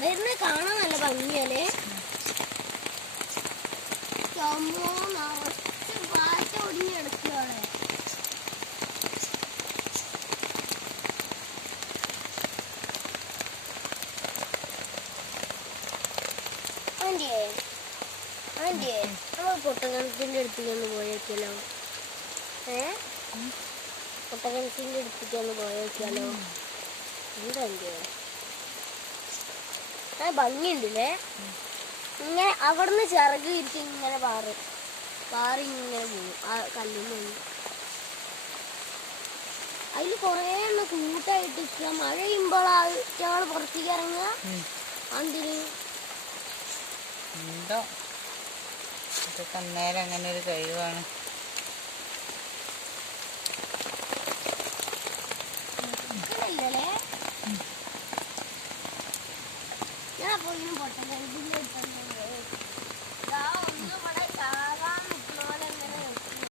വരുന്ന കാണാൻ നല്ല ഭംഗിയല്ലേ. പാറ്റ ഒടിഞ്ഞെടുക്കുകയാണ്. ആന്റിയേ ആന്റിയേ നമ്മൾ പൊട്ടക്കിണറ്റിന്റെ അടുത്തേക്കൊന്ന് പോയേക്കല്ലോ. പൊട്ടക്കിണറ്റിന്റെ അടുത്തേക്കൊന്ന് പോയേക്കാലോ. എന്താ ആന്റിയേ ഭംഗിയുണ്ടല്ലേ. ഇങ്ങനെ അവിടുന്ന് ചിറക് ഇരിക്കും ഇങ്ങനെ പാറി ഇങ്ങനെ പോകും ആ കല്ലിന്. അതിൽ കൊറേ എണ്ണം കൂട്ടായിട്ട് ഇരിക്കുക. മഴ പെയ്യുമ്പോൾ ഞങ്ങൾ പുറത്തേക്ക് ഇറങ്ങുക. അതിന് എന്തോ ഇതൊക്കെ അന്നേരം അങ്ങനെ ഒരു കഴിവാണ്. ഞാൻ പോയി പൊട്ടക്കിണറ്റിന്റെ അടുത്ത്